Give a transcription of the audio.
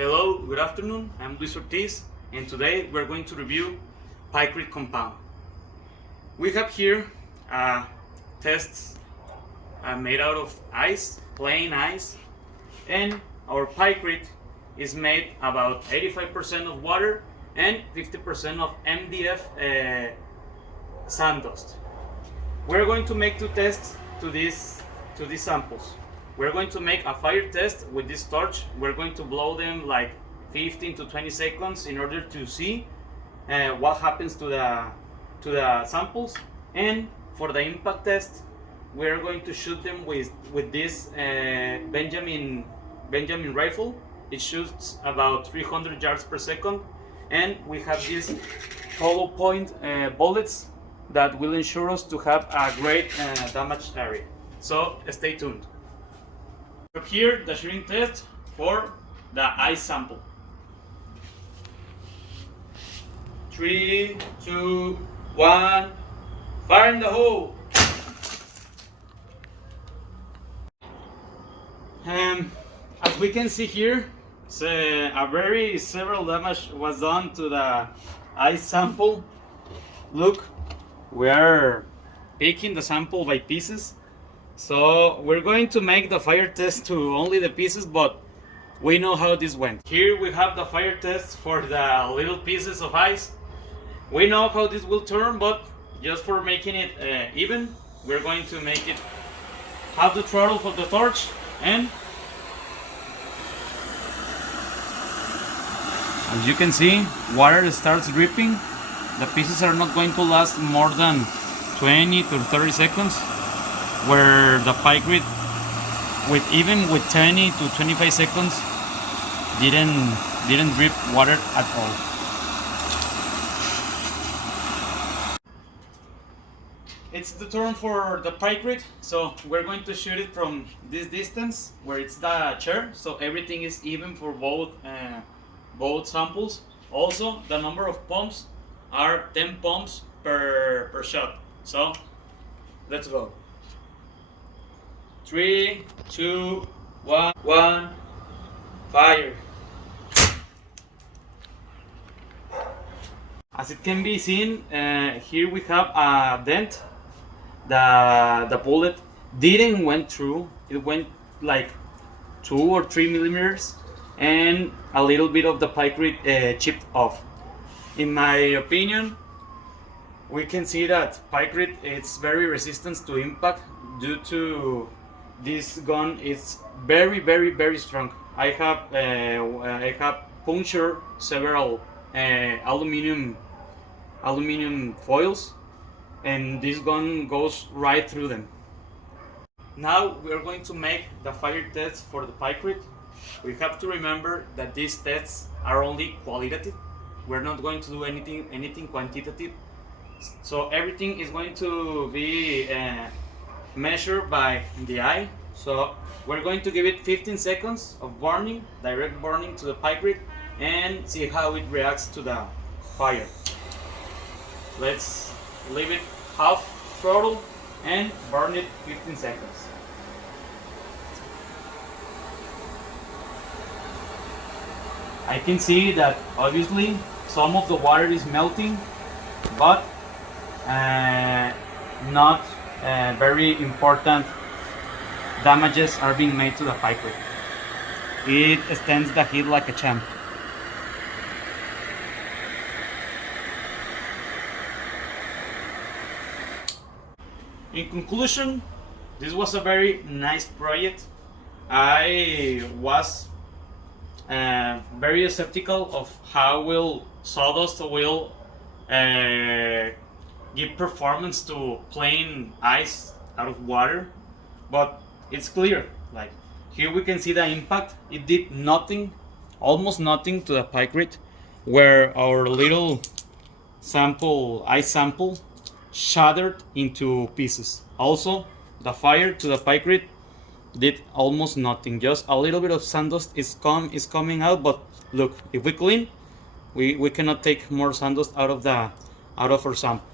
Hello, good afternoon. I'm Luis Ortiz, and today we're going to review Pykrete compound. We have here tests made out of ice, plain ice, and our Pykrete is made about 85% of water and 50% of MDF sand dust. We're going to make two tests to these samples. We're going to make a fire test with this torch. We're going to blow them like 15 to 20 seconds in order to see what happens to the samples. And for the impact test, we're going to shoot them with this Benjamin rifle. It shoots about 300 yards per second, and we have these hollow point bullets that will ensure us to have a great damage area. So stay tuned. Here the shooting test for the ice sample. 3, 2, 1, fire in the hole! As we can see here, several damage was done to the ice sample. Look, we are picking the sample by pieces. So we're going to make the fire test to only the pieces, but we know how this went. Here we have the fire test for the little pieces of ice. We know how this will turn, but just for making it even, we're going to make it have the throttle for the torch, and as you can see, water starts dripping. The pieces are not going to last more than 20 to 30 seconds. Where the Pykrete, even with 20 to 25 seconds, didn't drip water at all. It's the turn for the Pykrete, so we're going to shoot it from this distance where it's the chair, so everything is even for both samples. Also, the number of pumps are 10 pumps per shot. So let's go. 3, 2, 1, fire! As it can be seen, here we have a dent. The bullet didn't went through. It went like 2 or 3 millimeters, and a little bit of the Pykrete chipped off. In my opinion, we can see that Pykrete is very resistant to impact due to this gun is very strong. I have punctured several aluminum foils, and this gun goes right through them. Now we are going to make the fire test for the Pykrete. We have to remember that these tests are only qualitative. We're not going to do anything quantitative. So everything is going to be measured by the eye. So we're going to give it 15 seconds of burning, direct burning to the Pykrete, and see how it reacts to the fire. Let's leave it half throttle and burn it 15 seconds. I can see that obviously some of the water is melting, but not very important damages are being made to the Pykrete. It stands the heat like a champ. In conclusion, this was a very nice project. I was very skeptical of how will sawdust will give performance to plain ice out of water, but it's clear. Like here we can see the impact. It did nothing, almost nothing to the Pykrete, where our little ice sample shattered into pieces. Also, the fire to the Pykrete did almost nothing. Just a little bit of sand dust is coming out, but look, if we clean, we cannot take more sand dust out of our sample.